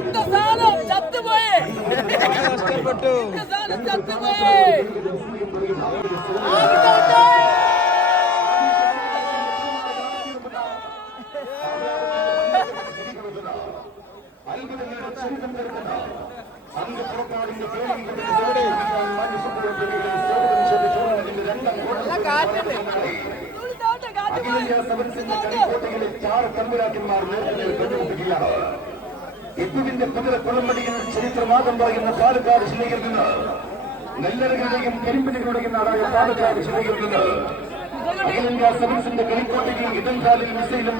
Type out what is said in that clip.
இந்த சாலம் சத்து போய் கஷ்டப்பட்டு இந்த சாலம் சத்து போய் ഹിന്ദുവിന്റെ കുതിര കുളമ്പടിയിൽ ചരിത്രമാകം പറയുന്ന പാലക്കാട് ജില്ലയിൽ നിന്ന് നെല്ലറുകളുടെയും കരിമ്പിനുകളുടെയും നാടായ പാലക്കാട് ജില്ലയിൽ നിന്ന് അഖിലേന്ത്യാ സദസ്സിന്റെ കളിക്കോട്ടയിൽ ഇടം കാലിൽ മിസൈലും